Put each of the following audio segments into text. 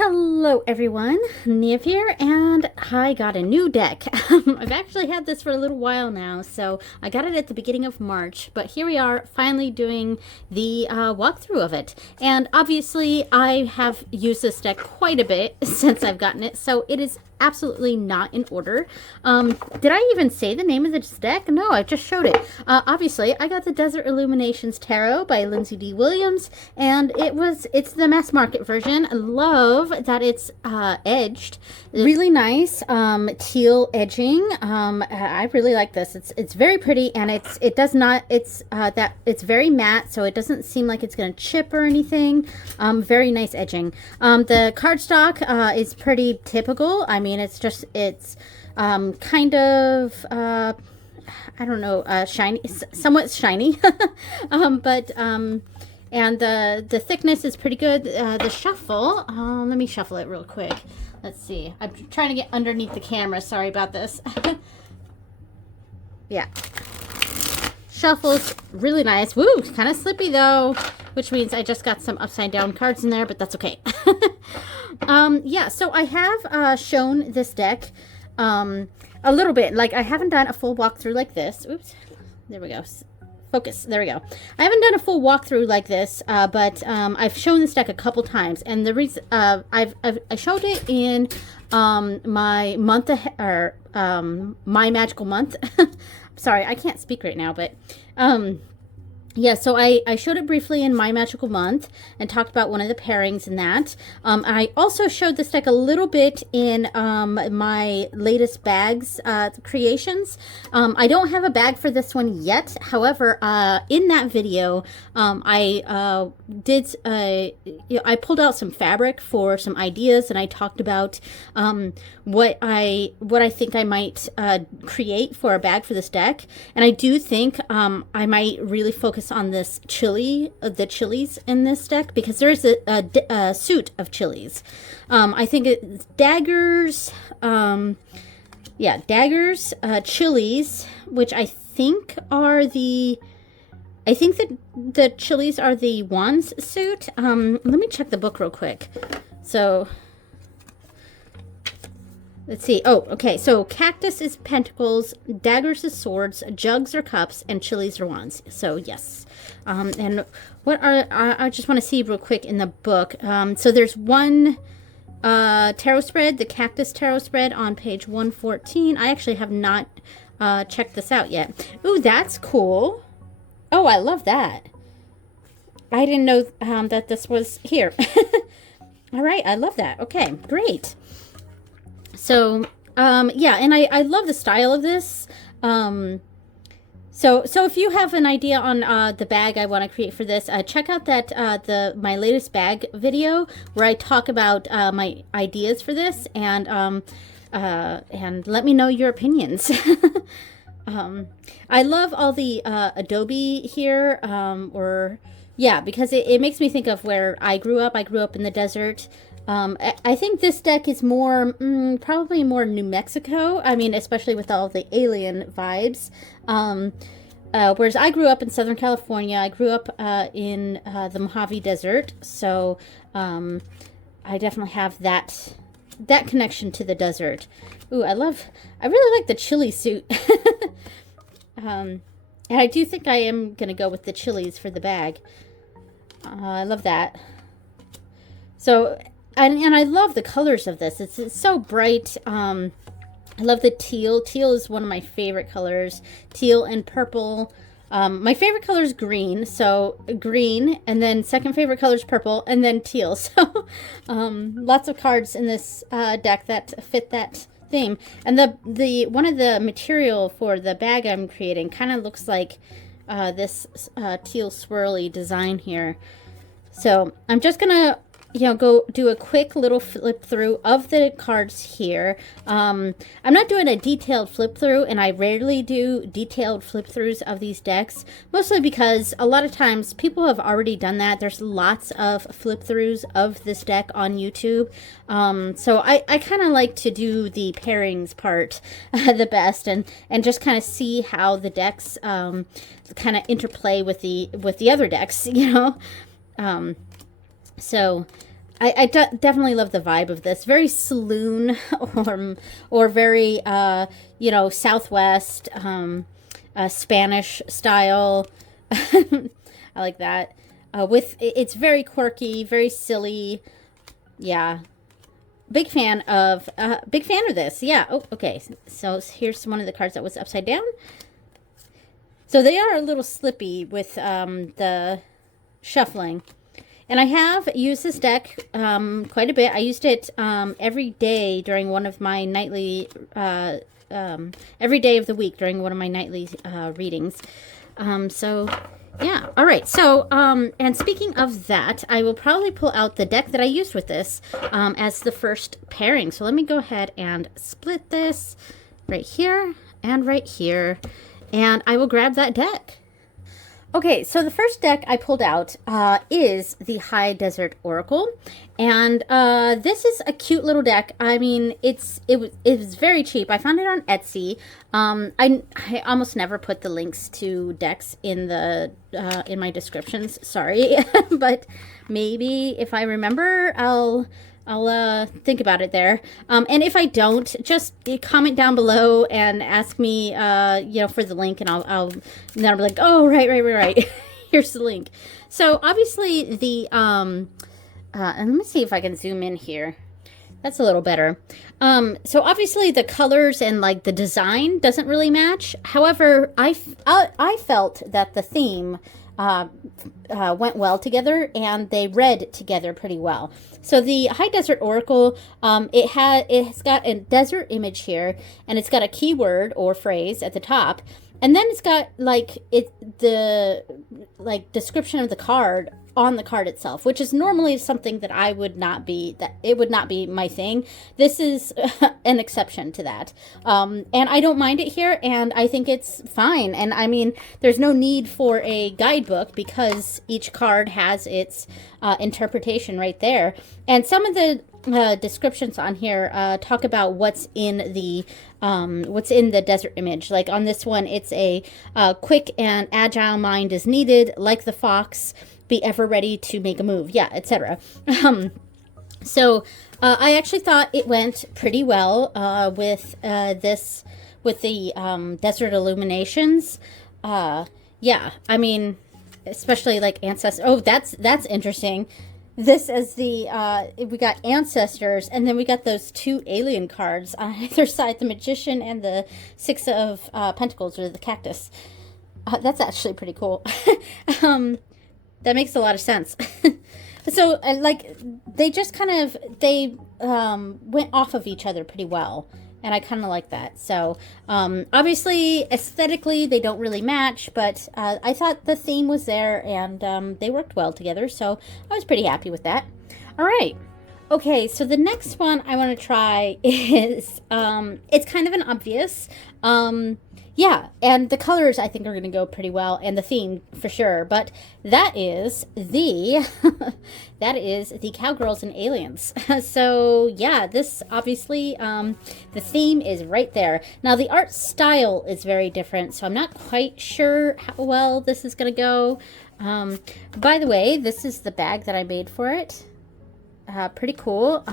Hello everyone, Niamh here, and I got a new deck. I've actually had this for a little while now, so I got it at the beginning of March, but here we are finally doing the walkthrough of it. And obviously I have used this deck quite a bit since I've gotten it, so it is absolutely not in order. Did I even say the name of this deck? No, I just showed it. Obviously, I got the Desert Illuminations Tarot by Lindsay D. Williams, and it's the mass market version. I love that it's edged. Really nice teal edging. I really like this. It's very pretty, and it's very matte, so it doesn't seem like it's going to chip or anything. Very nice edging. The cardstock is pretty typical. I mean, it's kind of I don't know, shiny, somewhat shiny, and the thickness is pretty good. The shuffle, let me shuffle it real quick. Let's see. I'm trying to get underneath the camera. Sorry about this. Yeah. Shuffle's really nice. Woo, kind of slippy though, which means I just got some upside down cards in there, but that's okay. Yeah, so I have shown this deck a little bit. Like, I haven't done a full walkthrough like this. Oops, there we go. Focus. There we go. I haven't done a full walkthrough like this, but I've shown this deck a couple times, and the reason I showed it in my month or my magical month. Sorry, I can't speak right now, but yeah, so I showed it briefly in My Magical Month and talked about one of the pairings in that. I also showed this deck a little bit in my latest bags creations. I don't have a bag for this one yet. However, in that video, I pulled out some fabric for some ideas, and I talked about what I think I might create for a bag for this deck. And I do think I might really focus on this the chilies in this deck, because there's a suit of chilies. I think it's daggers, yeah, daggers, chilies, which I think that the chilies are the wands suit. Let me check the book real quick. So let's see. Oh, okay. So cactus is pentacles, daggers is swords, jugs are cups, and chilies are wands. So yes. And what are I just want to see real quick in the book. So there's one tarot spread, the cactus tarot spread on page 114. I actually have not checked this out yet. Ooh, that's cool. Oh, I love that. I didn't know that this was here. All right, I love that. Okay, great. So, yeah, and I love the style of this. So if you have an idea on the bag I want to create for this, check out that my latest bag video where I talk about my ideas for this, and let me know your opinions. I love all the Adobe here, yeah, because it makes me think of where I grew up. I grew up in the desert. I think this deck is more, probably more New Mexico. I mean, especially with all the alien vibes. Whereas I grew up in Southern California. I grew up in the Mojave Desert. So I definitely have that connection to the desert. Ooh, I really like the chili suit. And I do think I am going to go with the chilies for the bag. I love that. So... And I love the colors of this. It's so bright. I love the teal. Teal is one of my favorite colors. Teal and purple. My favorite color is green. So green, and then second favorite color is purple, and then teal. So lots of cards in this deck that fit that theme. And the one of the material for the bag I'm creating kind of looks like this teal swirly design here. So I'm just gonna go do a quick little flip through of the cards here. I'm not doing a detailed flip through, and I rarely do detailed flip throughs of these decks, mostly because a lot of times people have already done that. There's lots of flip throughs of this deck on YouTube. So I kind of like to do the pairings part the best, and just kind of see how the decks kind of interplay with the other decks, So definitely love the vibe of this. Very saloon or very, you know, Southwest, Spanish style. I like that. It's very quirky, very silly. Yeah. Big fan of this. Yeah. Oh, okay. So here's one of the cards that was upside down. So they are a little slippy with the shuffling. And I have used this deck quite a bit. I used it every day during one of my nightly, every day of the week during one of my nightly readings. So, yeah. All right. So, and speaking of that, I will probably pull out the deck that I used with this as the first pairing. So let me go ahead and split this right here and right here. And I will grab that deck. Okay, so the first deck I pulled out is the High Desert Oracle, and this is a cute little deck. I mean, it was very cheap. I found it on Etsy. I almost never put the links to decks in the in my descriptions. Sorry, but maybe if I remember, I'll think about it there. And if I don't, just comment down below and ask me, you know, for the link, and then I'll be like, oh, right. Here's the link. So obviously the, and let me see if I can zoom in here. That's a little better. So obviously the colors and like the design doesn't really match. However, I felt that the theme went well together, and they read together pretty well. So the High Desert Oracle, it's got a desert image here, and it's got a keyword or phrase at the top, and then it's got like the description of the card on the card itself, which is normally something that it would not be my thing. This is an exception to that. And I don't mind it here, and I think it's fine. And I mean, there's no need for a guidebook because each card has its interpretation right there. And some of the descriptions on here talk about what's in the desert image. Like on this one, it's a quick and agile mind is needed, like the fox, be ever ready to make a move, yeah, etc. So I actually thought it went pretty well with the Desert Illuminations. Yeah, I mean, especially like ancestors. Oh, that's interesting. This is the we got ancestors, and then we got those two alien cards on either side, the Magician and the Six of Pentacles, or the Cactus. That's actually pretty cool. That makes a lot of sense. So, like, they just kind of, went off of each other pretty well. And I kind of like that. So, obviously, aesthetically, they don't really match. But I thought the theme was there, and they worked well together. So, I was pretty happy with that. All right. Okay, so the next one I want to try is, it's kind of an obvious. Yeah, and the colors I think are going to go pretty well, and the theme for sure. But that is the Cowgirls and Aliens. So yeah, this obviously the theme is right there. Now the art style is very different, so I'm not quite sure how well this is going to go. By the way, this is the bag that I made for it. Pretty cool.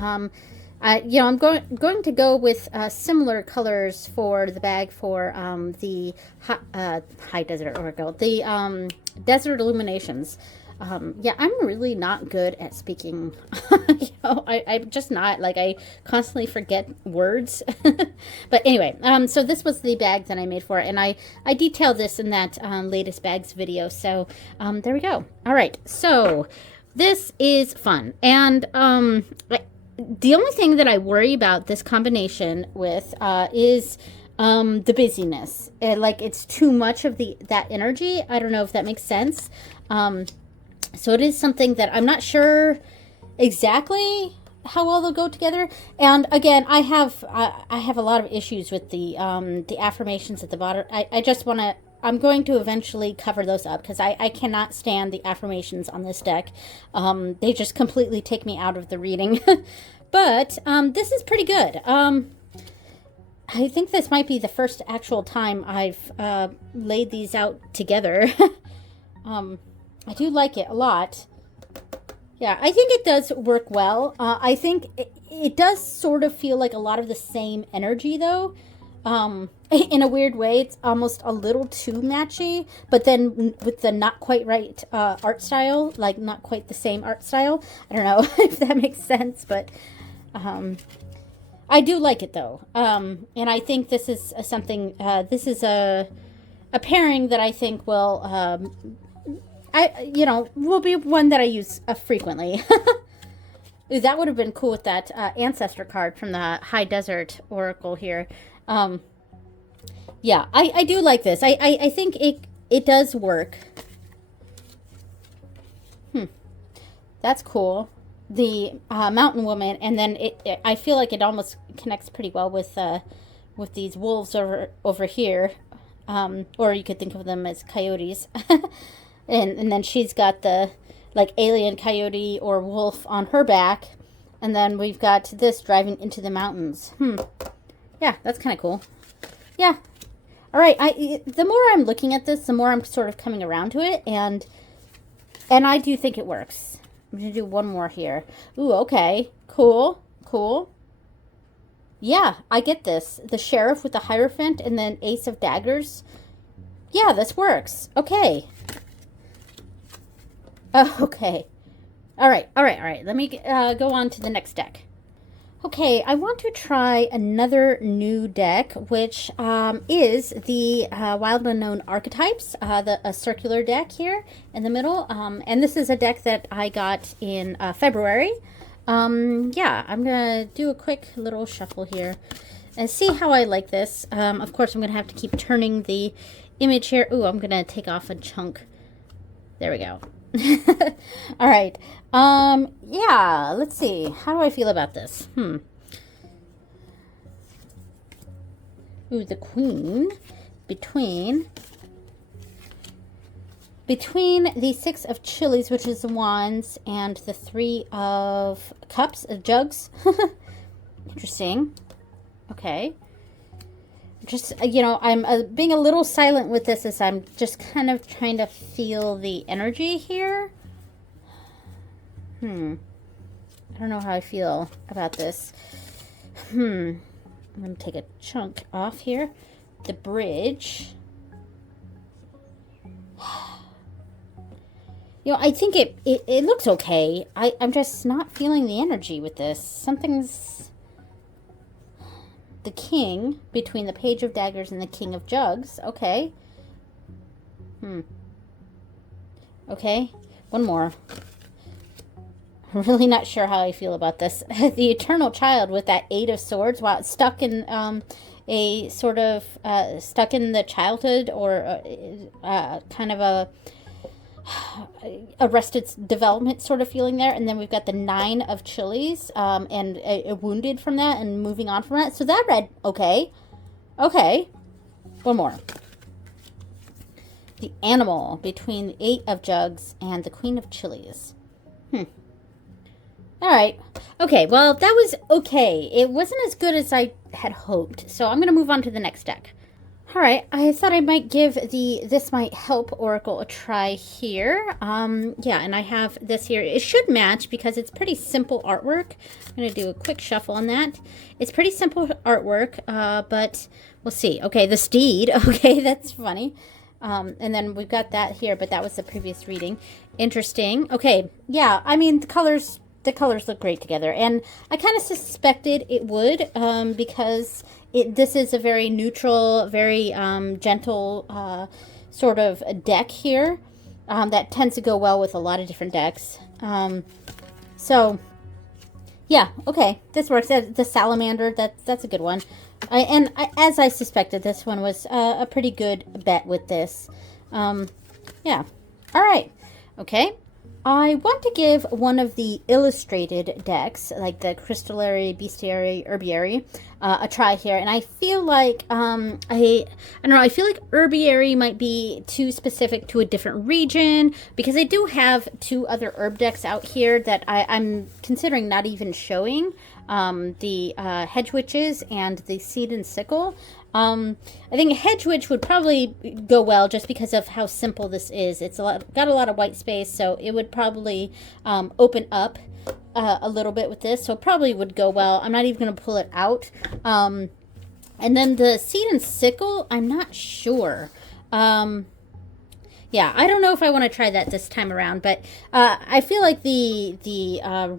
You know, I'm going to go with similar colors for the bag for the High Desert Oracle, the Desert Illuminations. Yeah, I'm really not good at speaking. You know, I'm just not. Like, I constantly forget words. But anyway, so this was the bag that I made for it, and I detailed this in that latest bags video. So there we go. All right, so this is fun, and the only thing that I worry about this combination with is the busyness. Like, it's too much of that energy. I don't know if that makes sense. So it is something that I'm not sure exactly how well they'll go together. And again, I have a lot of issues with the affirmations at the bottom. I just want to. I'm going to eventually cover those up because I cannot stand the affirmations on this deck. They just completely take me out of the reading. But this is pretty good. I think this might be the first actual time I've laid these out together. I do like it a lot. Yeah, I think it does work well. I think it does sort of feel like a lot of the same energy, though. In a weird way, it's almost a little too matchy, but then with the not quite right art style, like not quite the same art style. I don't know if that makes sense, but um, I do like it though. And I think this is this is a pairing that I think will, will be one that I use frequently. Ooh, that would have been cool with that ancestor card from the High Desert Oracle here. Um, yeah, I do like this. I think it does work. That's cool. The Mountain Woman, and then I feel like it almost connects pretty well with these wolves over here, or you could think of them as coyotes, and then she's got the like alien coyote or wolf on her back, and then we've got this driving into the mountains. Yeah, that's kind of cool. Yeah. All right. The more I'm looking at this, the more I'm sort of coming around to it, and I do think it works. I'm gonna do one more here. Ooh, okay. Cool. Cool. Yeah, I get this. The sheriff with the Hierophant and then Ace of Daggers. Yeah, this works. Okay. Okay. All right. All right. All right. Let me go on to the next deck. Okay, I want to try another new deck, which is the Wild Unknown Archetypes, a circular deck here in the middle. And this is a deck that I got in February. Yeah, I'm going to do a quick little shuffle here and see how I like this. Of course, I'm going to have to keep turning the image here. Ooh, I'm going to take off a chunk. There we go. All right. Yeah, let's see. How do I feel about this? Ooh, the Queen between the Six of Chilies, which is the Wands, and the Three of Cups, Jugs. Interesting. Okay. Just, I'm being a little silent with this as I'm just kind of trying to feel the energy here. I don't know how I feel about this. I'm going to take a chunk off here. The Bridge. I think it looks okay. I'm just not feeling the energy with this. Something's... The King between the Page of Daggers and the King of Jugs. Okay. Okay. One more. I'm really not sure how I feel about this. The Eternal Child with that Eight of Swords. Wow, it's stuck in a sort of stuck in the childhood or kind of a arrested development sort of feeling there. And then we've got the Nine of Chilies and wounded from that and moving on from that. So that read okay. Okay. One more. The Animal between the Eight of Jugs and the Queen of Chilies. All right. Okay, well, that was okay. It wasn't as good as I had hoped. So I'm going to move on to the next deck. All right, I thought I might give the This Might Help Oracle a try here. Yeah, and I have this here. It should match because it's pretty simple artwork. I'm going to do a quick shuffle on that. It's pretty simple artwork, but we'll see. Okay, the Steed. Okay, that's funny. And then we've got that here, but that was the previous reading. Interesting. Okay, yeah, I mean, the colors look great together, and I kind of suspected it would because this is a very neutral, very gentle sort of deck here that tends to go well with a lot of different decks. So yeah, okay, this works. The Salamander, that's a good one. As I suspected, this one was a pretty good bet with this. Yeah, all right, okay. I want to give one of the illustrated decks, like the Crystallary, Bestiary, Herbiary, a try here. And I feel like, I don't know, I feel like Herbiary might be too specific to a different region, because I do have two other herb decks out here that I'm considering not even showing, the Hedge Witches and the Seed and Sickle. I think Hedge Witch would probably go well just because of how simple this is. It's got a lot of white space, so it would probably open up a little bit with this, so it probably would go well. I'm not even going to pull it out. And then the Seed and Sickle, I'm not sure. Yeah, I don't know if I want to try that this time around, but I feel like the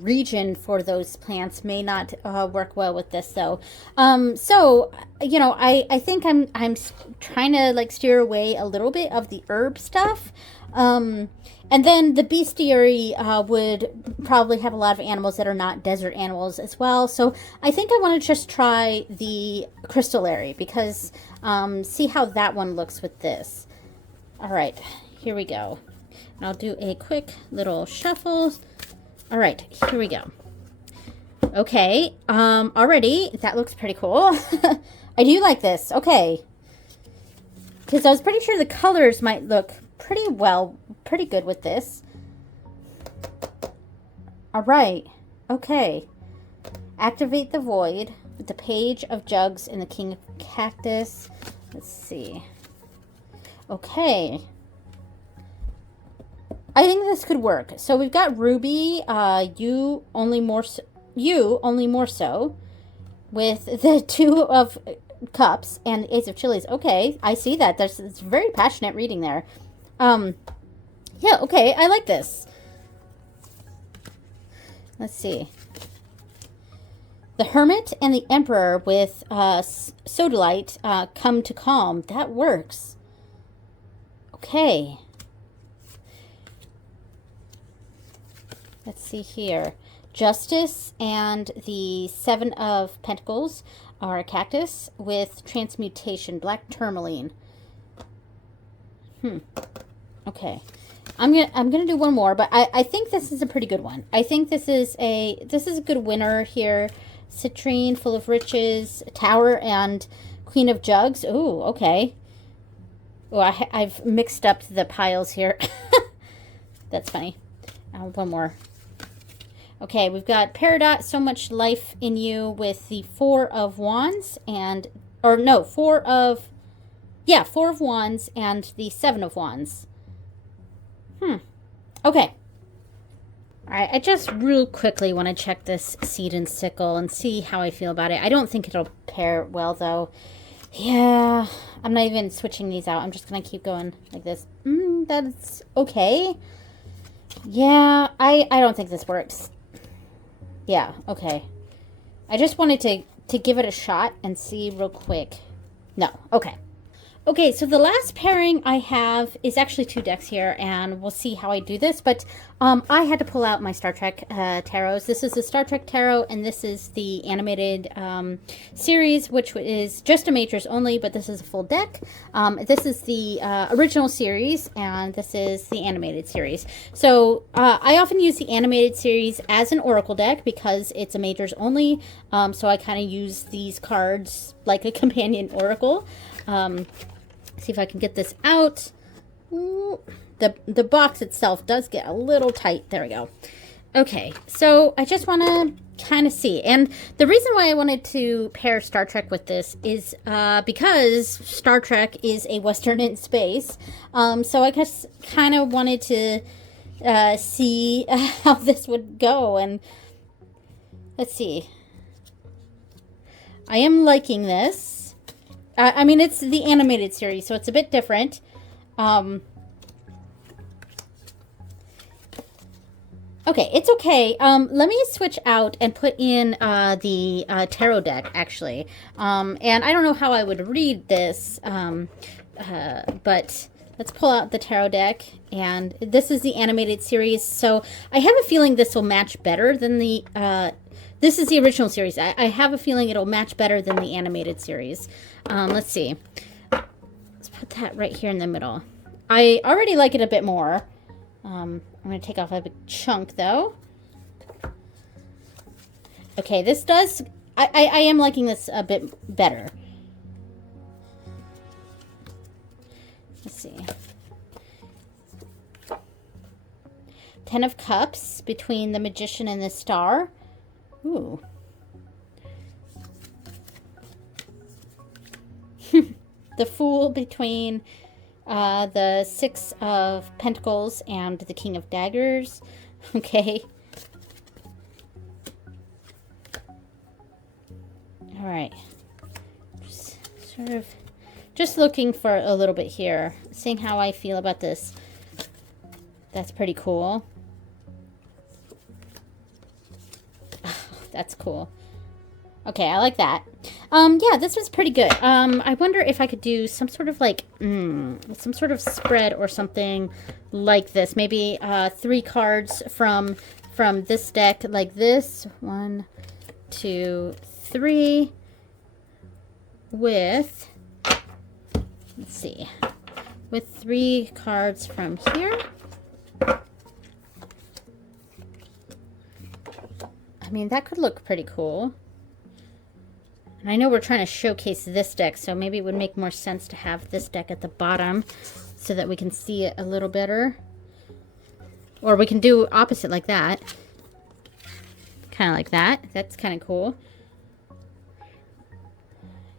region for those plants may not work well with this, though. So, you know, I think I'm trying to like steer away a little bit of the herb stuff. And then the bestiary would probably have a lot of animals that are not desert animals as well. So I think I want to just try the crystallary because see how that one looks with this. All right, here we go. And I'll do a quick little shuffle. All right, here we go. Okay, already that looks pretty cool. I do like this. Okay, because I was pretty sure the colors might look pretty good with this. All right, okay. Activate the void with the Page of Jugs and the King of Cactus. Let's see. Okay. I think this could work. So we've got Ruby, you only more so, with the Two of Cups and Ace of Chilies. Okay, I see that. It's very passionate reading there. Yeah, okay, I like this. Let's see. The Hermit and the Emperor with Sodalite come to calm. That works. Okay. Let's see here. Justice and the Seven of Pentacles are a cactus with transmutation, black tourmaline. Okay. I'm gonna do one more, but I think this is a pretty good one. I think this is a good winner here. Citrine, Full of Riches, Tower, and Queen of Jugs. Ooh, okay. Oh, I've mixed up the piles here. That's funny. One more. Okay, we've got Peridot, So Much Life in You with the Four of Wands and, or no, Four of Wands and the Seven of Wands. Okay. All right, I just real quickly want to check this Seed and Sickle and see how I feel about it. I don't think it'll pair well, though. Yeah, I'm not even switching these out. I'm just going to keep going like this. That's okay. Yeah, I don't think this works. Yeah, okay. I just wanted to give it a shot and see real quick. No, okay. Okay, so the last pairing I have is actually 2 decks here, and we'll see how I do this, but I had to pull out my Star Trek tarots. This is the Star Trek tarot, and this is the animated series, which is just a majors only, but this is a full deck. This is the original series, and this is the animated series. So I often use the animated series as an oracle deck because it's a majors only, so I kind of use these cards like a companion oracle. See if I can get this out. Ooh, the box itself does get a little tight. There we go. Okay, so I just want to kind of see. And the reason why I wanted to pair Star Trek with this is because Star Trek is a Western in space. So I guess kind of wanted to see how this would go. And let's see. I am liking this. I mean, it's the animated series, so it's a bit different. Okay, it's okay. Let me switch out and put in the tarot deck, actually. And I don't know how I would read this, but let's pull out the tarot deck. And this is the animated series, so I have a feeling this will match better than the... this is the original series. I have a feeling it'll match better than the animated series. Let's see. Let's put that right here in the middle. I already like it a bit more. I'm going to take off a big chunk, though. Okay, this does... I am liking this a bit better. Let's see. 10 of Cups between the Magician and the Star. Ooh. the Fool between the Six of Pentacles and the King of Daggers. Okay. All right. Just looking for a little bit here, seeing how I feel about this. That's pretty cool. That's cool. Okay, I like that. Yeah, this was pretty good. I wonder if I could do some sort of like, some sort of spread or something like this. Maybe 3 cards from this deck like this. 1, 2, 3. With, let's see, with 3 cards from here. I mean, that could look pretty cool. And I know we're trying to showcase this deck, so maybe it would make more sense to have this deck at the bottom so that we can see it a little better. Or we can do opposite like that. Kind of like that. That's kind of cool.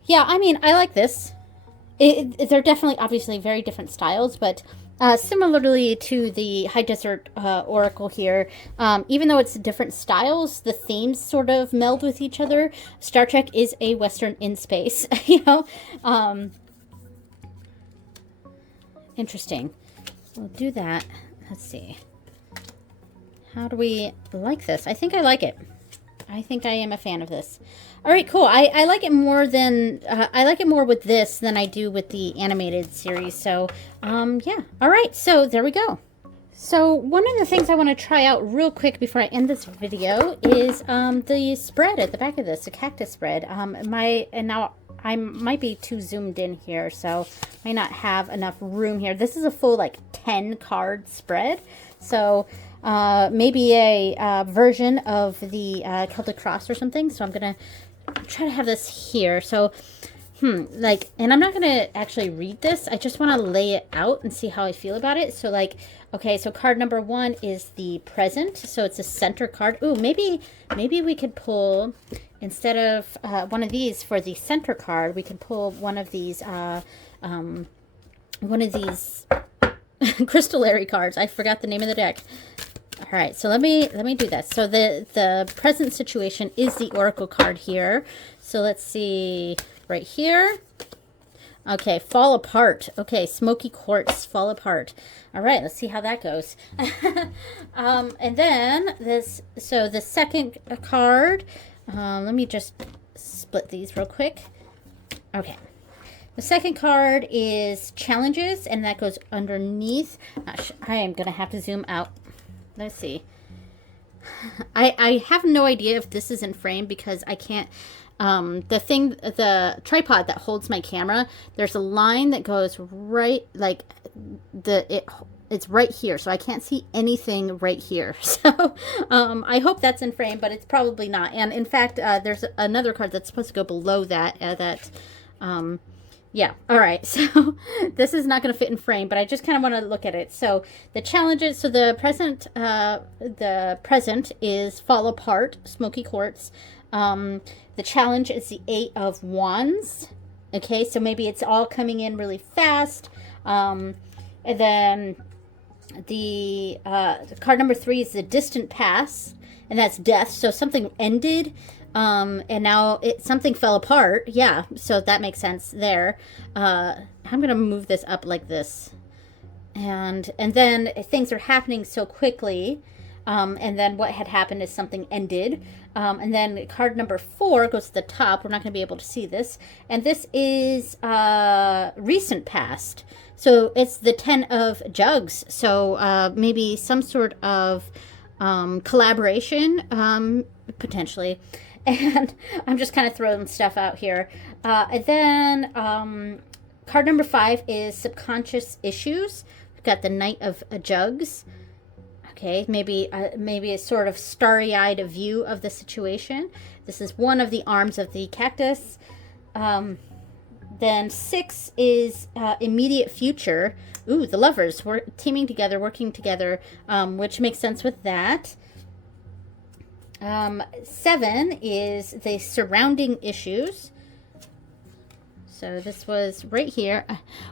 Yeah, I mean, I like this. They're definitely, obviously, very different styles, but similarly to the High Desert Oracle here, even though it's different styles, the themes sort of meld with each other. Star Trek is a Western in space, you know? Interesting. We'll do that. Let's see. How do we like this? I think I like it. I think I am a fan of this. All right, cool. I like it more than I like it more with this than I do with the animated series. So, yeah. All right, so there we go. So one of the things I want to try out real quick before I end this video is the spread at the back of this, the cactus spread. And now I might be too zoomed in here, so I may not have enough room here. This is a full like 10 card spread. So maybe a version of the Celtic Cross or something. So I'm gonna try to have this here. So like, and I'm not gonna actually read this, I just want to lay it out and see how I feel about it. So like, okay, so card number 1 is the Present, so it's a center card. Ooh, maybe we could pull, instead of one of these for the center card, we can pull one of these crystallary cards. I forgot the name of the deck. All right, so let me do that. So the present situation is the Oracle card here. So let's see right here. Okay, Fall Apart. Okay, Smoky Quartz, Fall Apart. All right, let's see how that goes. And then this, so the second card, let me just split these real quick. Okay. The second card is Challenges, and that goes underneath. I am going to have to zoom out. Let's see. I have no idea if this is in frame because I can't, the tripod that holds my camera, there's a line that goes right, like, it's right here, so I can't see anything right here. So, I hope that's in frame, but it's probably not. And in fact, there's another card that's supposed to go below that, yeah. All right. So this is not going to fit in frame, but I just kind of want to look at it. So the challenges, so the present is Fall Apart, Smoky Quartz. The challenge is the 8 of Wands. Okay. So maybe it's all coming in really fast. And then the card number 3 is the Distant Past, and that's Death. So something ended. And now something fell apart. Yeah, so that makes sense there. I'm going to move this up like this. And then things are happening so quickly. And then what had happened is something ended. And then card number 4 goes to the top. We're not going to be able to see this. And this is Recent Past. So it's the 10 of Jugs. So maybe some sort of collaboration, potentially. And I'm just kind of throwing stuff out here. And then card number 5 is Subconscious Issues. We've got the Knight of Jugs. Okay, maybe a sort of starry-eyed view of the situation. This is one of the arms of the cactus. Then 6 is Immediate Future. Ooh, the lovers were teaming together, working together, which makes sense with that. 7 is the Surrounding Issues. So this was right here.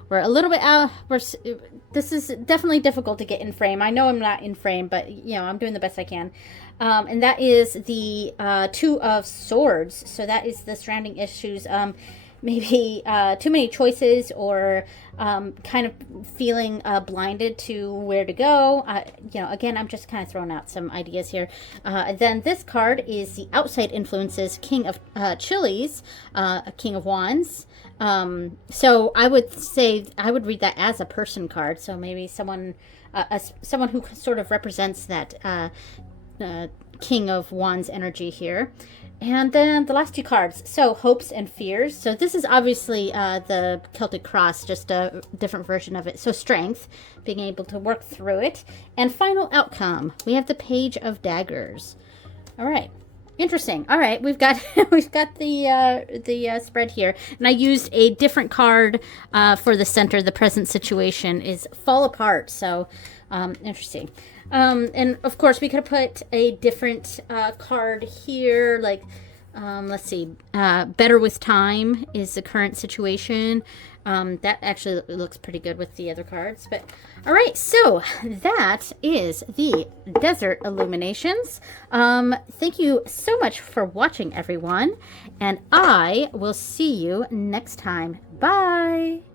We're a little bit out. This is definitely difficult to get in frame. I know I'm not in frame, but you know, I'm doing the best I can. And that is the Two of Swords. So that is the surrounding issues. Maybe too many choices, or kind of feeling blinded to where to go. You know, again, I'm just kind of throwing out some ideas here. Then this card is the Outside Influences, King of Chilies, King of Wands. So I would say I would read that as a person card. So maybe someone who sort of represents that King of Wands energy here. And then the last two cards, so Hopes and Fears. So this is obviously the Celtic Cross, just a different version of it. So Strength, being able to work through it. And Final Outcome, we have the Page of Daggers. All right, interesting. All right, we've got the spread here, and I used a different card for the center. The present situation is Fall Apart. So interesting. And of course we could have put a different card here, like let's see, Better with Time is the current situation. That actually looks pretty good with the other cards. But all right, so that is the Desert Illuminations. Thank you so much for watching, everyone, and I will see you next time. Bye.